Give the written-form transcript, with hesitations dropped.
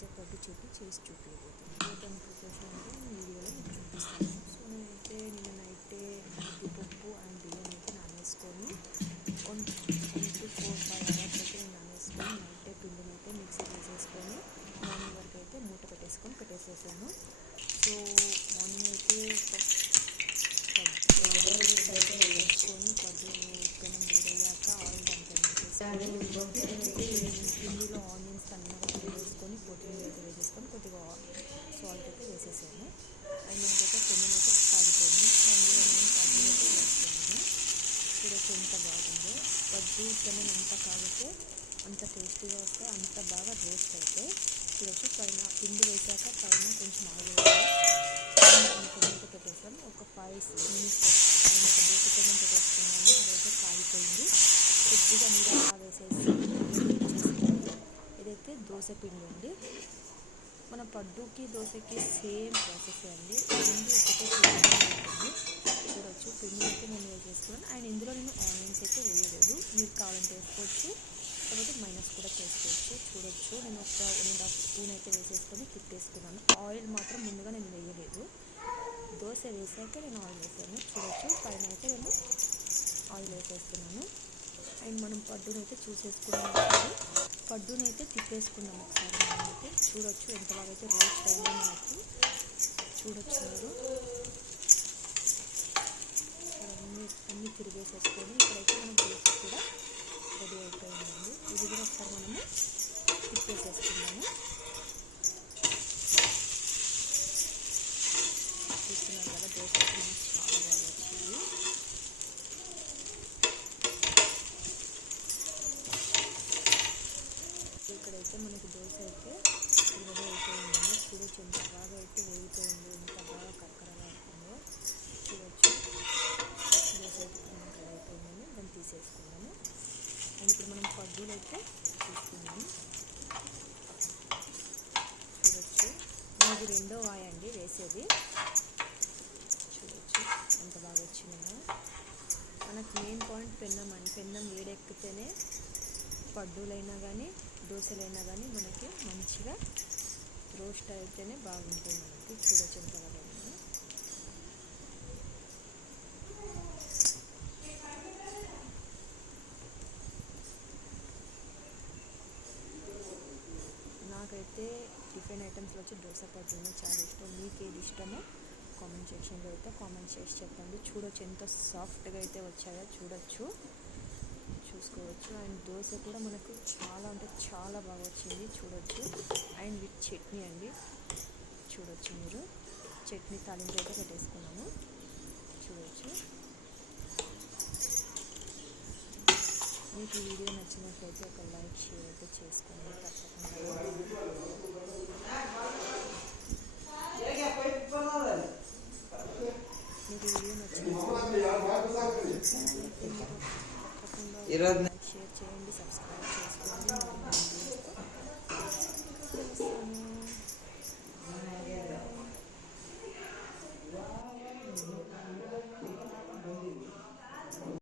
దోశ పట్టు చట్నీ చేసి చూపించబోతున్నాను. దాని ప్రిపరేషన్ అంటే వీడియోలో మీకు చూపిస్తాను. సో నేనైతే నిన్న నైటే ఉద్దిపప్పు అండ్ బియ్యం అయితే నానేసుకొని 1 to 4-5 hours అయితే నేను నానేసుకొని నైటే పిండిని అయితే మిక్సీ వేసేసుకొని మార్నింగ్ వరకు అయితే మూట పెట్టేసేసాను. సో మార్నింగ్ అయితే వేసుకొని పద్దు పెనం వేడయ్యాక ఆయిల్ దాంట్లో వేసేసి పిండిలో ఆనియన్స్ సన్నగా వేసుకొని కొత్తిమీర అయితే వేసేసుకొని కొద్దిగా సాల్ట్ అయితే వేసేసాను. అండ్ మనకైతే పెనం అయితే కాలిపోయింది. అందులో నేను పద్దు అయితే వేసుకున్నాను. చూడొచ్చు ఎంత బాగుందో. పద్దు పెనం ఎంత కాగితే అంత టేస్టీగా వస్తాయి, అంత బాగా రోస్ట్ అయితే. చూడొచ్చు పైన పిండి వేసాక పైన కొంచెం ఆయిల్ అయితే పెట్టేస్తాను. ఒక 5 minutes నేను ఒక దోశ పెనం పెట్టేసుకున్నాను. అదైతే కాలిపోయింది. కొద్దిగా నీరు అలా వేసేసి ఇదైతే దోశ పిండి అండి. మన పడ్డుకి దోశకి సేమ్ ప్రాసెస్ అండి. పిండి ఒకటే ఉంటుంది. చూడొచ్చు పిండి అయితే నేను వేసేసుకున్నాను. అండ్ ఇందులో నేను ఆనియన్స్ అయితే వేయలేదు. మీరు కావాలంటే వేసుకోవచ్చు, కాబట్టి మైనస్ కూడా చేసుకోవచ్చు. చూడొచ్చు నేను ఒక 1.5 స్పూన్ అయితే వేసేసుకొని తిప్పేసుకున్నాను. ఆయిల్ మాత్రం ముందుగా నేను వేయలేదు, దోశ వేసాక నేను ఆయిల్ వేసాను. చూడొచ్చు పైన అయితే నేను ఆయిల్ వేసేస్తున్నాను. అండ్ మనం పడ్డునైతే చూసేసుకున్నాం. పడ్డునైతే తిప్పేసుకున్నాం ఒకసారి. మనమైతే చూడొచ్చు ఎంత బాగా అయితే రోస్ట్ అయిందో మనకి. చూడొచ్చు మీరు అన్నీ తిరిగేసేసుకొని ఇక్కడైతే మనం దోశ కూడా రెడీ అయిపోయిందండి. ఇది కూడా ఒకసారి మనము తిప్పేసేసుకున్నాము. చూస్తున్నారు కదా దోశ అయితే మనకి చాలా బాగా వచ్చింది. ఇక్కడైతే మనకి దోశ అయితే రెడీ అయిపోయిందండి. చూడొచ్చు ఎంత బాగా అయితే వేగిపోయిందో, ఎంత బాగా కరకరగా అవుతుందో. చూడొచ్చు దోశ అయితే మనకి రెడీ అయిపోయిందని దాన్ని తీసేసుకున్నాము. అండ్ ఇప్పుడు మనం పడ్డూలు అయితే తీసుకున్నాము. చూడొచ్చు ఇది రెండో వాయి అండి వేసేది. చూడొచ్చు ఎంత బాగా వచ్చినాయో. మనకు మెయిన్ పాయింట్ పెన్నం అండి. పెన్నం వేడెక్కితేనే పడ్డూలైనా కానీ దోశలైనా కానీ మనకి మంచిగా రోస్ట్ అయితేనే బాగుంటుంది మనకి. చూడొచ్చు ఎంత బాగా ఉందో. నాకైతే టిఫిన్ ఐటమ్స్లో వచ్చి దోశ పడ్డూనే చాలా ఇష్టం. మీకు ఏది ఇష్టమో కామెంట్ సెక్షన్లో అయితే కామెంట్ చేసి చెప్పండి. చూడొచ్చు ఎంత సాఫ్ట్గా అయితే వచ్చాయో చూసుకోవచ్చు. అండ్ దోశ కూడా మనకు చాలా అంటే చాలా బాగా వచ్చింది. చూడొచ్చు అండ్ విత్ చట్నీ అండి. చూడొచ్చు మీరు చట్నీ తాలింపు అయితే పెట్టేసుకున్నాము. చూడొచ్చు. మీకు ఈ వీడియో నచ్చినట్లయితే ఒక లైక్ షేర్ అయితే చేసుకోండి తప్పకుండా. మీకు వీడియో నచ్చినట్లయితే తప్పకుండా